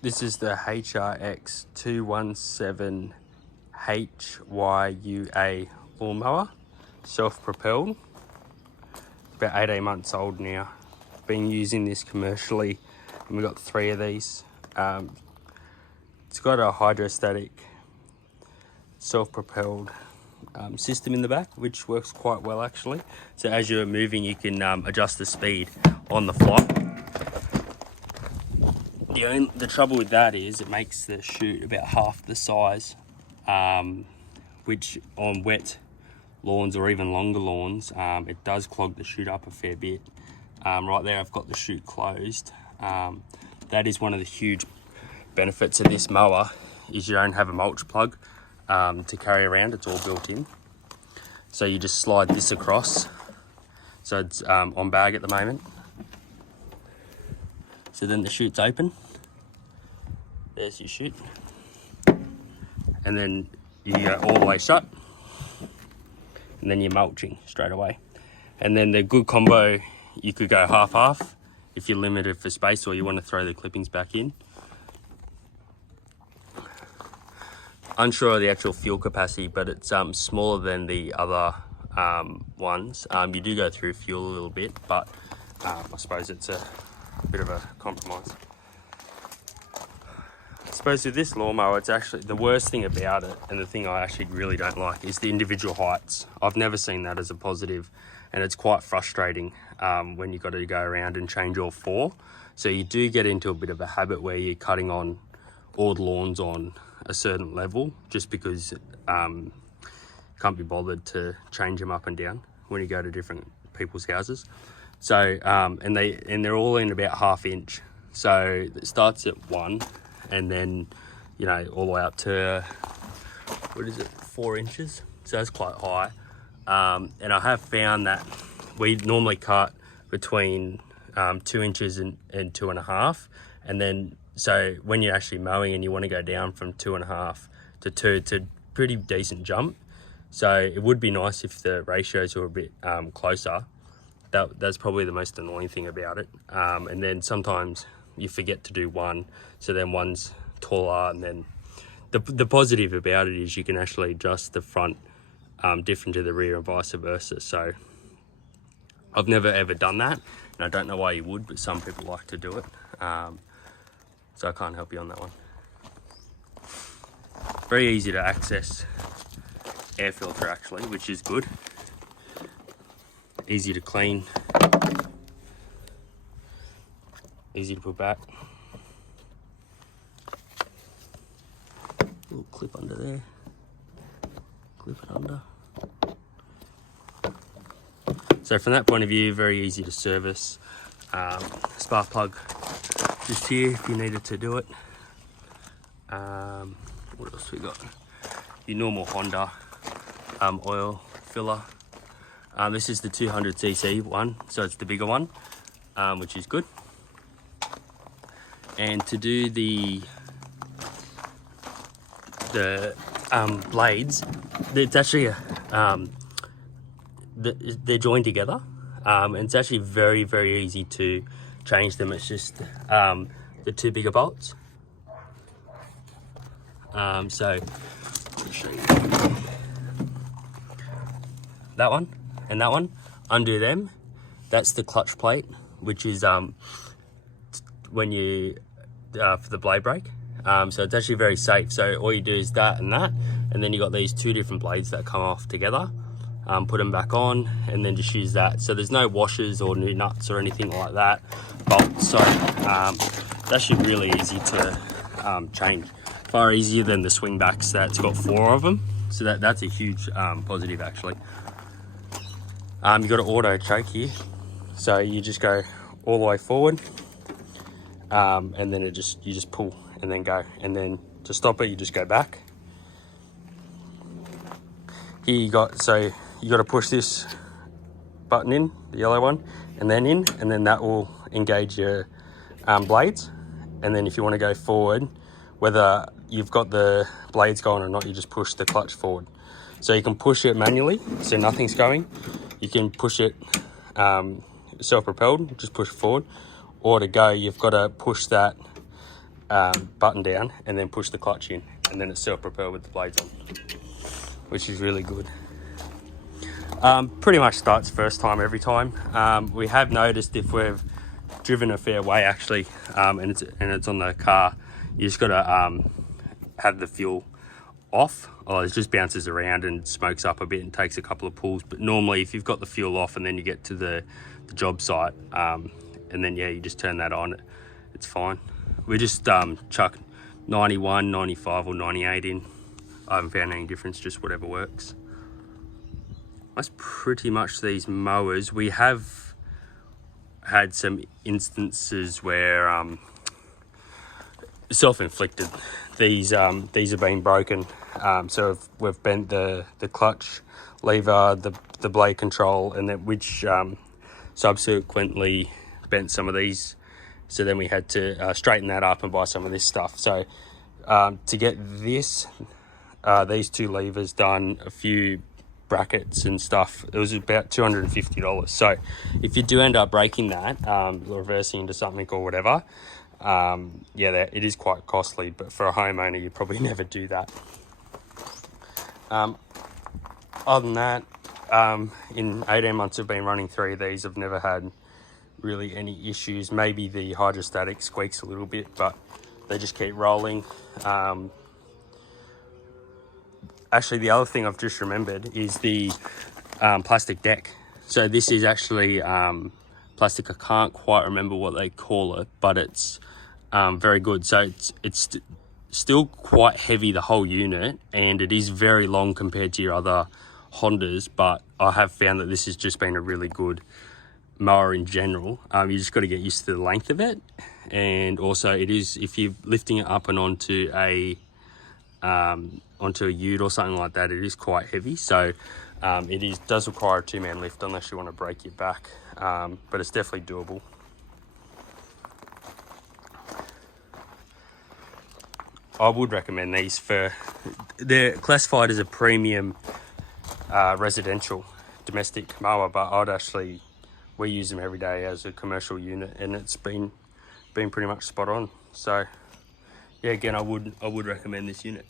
This is the HRX217HYUA lawnmower, self-propelled. About 18 months old now. Been using this commercially, and we've got 3 of these. It's got a hydrostatic, self-propelled system in the back, which works quite well actually. So as you're moving, you can adjust the speed on the fly. The trouble with that is it makes the chute about half the size, which on wet lawns or even longer lawns, it does clog the chute up a fair bit. Right there I've got the chute closed. That is one of the huge benefits of this mower, is you don't have a mulch plug to carry around. It's all built in. So you just slide this across. So it's on bag at the moment. So then the chute's open. There's your chute. And then you go all the way shut. And then you're mulching straight away. And then the good combo, you could go half-half if you're limited for space or you want to throw the clippings back in. Unsure of the actual fuel capacity, but it's smaller than the other ones. You do go through fuel a little bit, but I suppose it's a bit of a compromise. I suppose with this lawnmower, it's actually the worst thing about it, and the thing I actually really don't like, is the individual heights. I've never seen that as a positive, and it's quite frustrating when you've got to go around and change all 4. So you do get into a bit of a habit where you're cutting on all the lawns on a certain level, just because can't be bothered to change them up and down when you go to different people's houses. So and they're all in about 1/2 inch. So it starts at 1, and then all the way up to 4 inches. So that's quite high. And I have found that we normally cut between 2 inches and 2.5, and then so when you're actually mowing and you want to go down from 2.5 to 2, it's a pretty decent jump. So it would be nice if the ratios were a bit closer. That's probably the most annoying thing about it. And then sometimes you forget to do one, so then one's taller, and then the positive about it is you can actually adjust the front different to the rear and vice versa. So I've never ever done that, and I don't know why you would, but some people like to do it. So I can't help you on that one. Very easy to access air filter actually, which is good. Easy to clean, easy to put back. Little clip under there, clip it under. So from that point of view, very easy to service. Spark plug just here if you needed to do it. What else we got? Your normal Honda oil filler. This is the 200cc one, so it's the bigger one, which is good. And to do the blades, it's actually they're joined together, and it's actually very, very easy to change them. It's just the 2 bigger bolts. So I'll show you that one and that one. Undo them. That's the clutch plate, which is when you for the blade brake. So it's actually very safe. So all you do is that, and then you got these 2 different blades that come off together. Put them back on, and then just use that. So there's no washers or new nuts or anything like that. Bolts. So it's actually really easy to change. Far easier than the swing backs that's got 4 of them. So that's a huge positive actually. You've got an auto choke here, so you just go all the way forward, and then you just pull and then go, and then to stop it you just go back. Here you got to push this button in, the yellow one, and then that will engage your blades. And then if you want to go forward, whether you've got the blades going or not, you just push the clutch forward. So you can push it manually, so nothing's going. You can push it self-propelled, just push it forward. Or to go, you've got to push that button down and then push the clutch in, and then it's self-propelled with the blades on, which is really good. Pretty much starts first time every time. We have noticed if we've driven a fair way actually, and it's on the car, you just gotta have the fuel off. It just bounces around and smokes up a bit and takes a couple of pulls. But normally if you've got the fuel off and then you get to the job site, and then you just turn that on, it's fine. We just chuck 91, 95 or 98 in. I haven't found any difference, just whatever works. That's pretty much these mowers. We have had some instances where self-inflicted. These have been broken. So we've bent the clutch lever, the blade control, and then which subsequently bent some of these. So then we had to straighten that up and buy some of this stuff. So to get these two levers done, a few brackets and stuff, it was about $250. So if you do end up breaking that, reversing into something or whatever, it is quite costly. But for a homeowner, you probably never do that. Other than that, in 18 months I've been running 3 of these, I've never had really any issues. Maybe the hydrostatic squeaks a little bit, but they just keep rolling. Actually, the other thing I've just remembered is the plastic deck. So this is actually plastic. I can't quite remember what they call it, but it's very good. So it's still quite heavy, the whole unit, and it is very long compared to your other Hondas, but I have found that this has just been a really good mower in general. You just got to get used to the length of it, and also it is, if you're lifting it up and onto a ute or something like that, it is quite heavy. So it does require a 2-man lift unless you want to break your back, but it's definitely doable. I would recommend these they're classified as a premium residential domestic mower, but we use them every day as a commercial unit, and it's been pretty much spot on. So yeah, again, I would recommend this unit.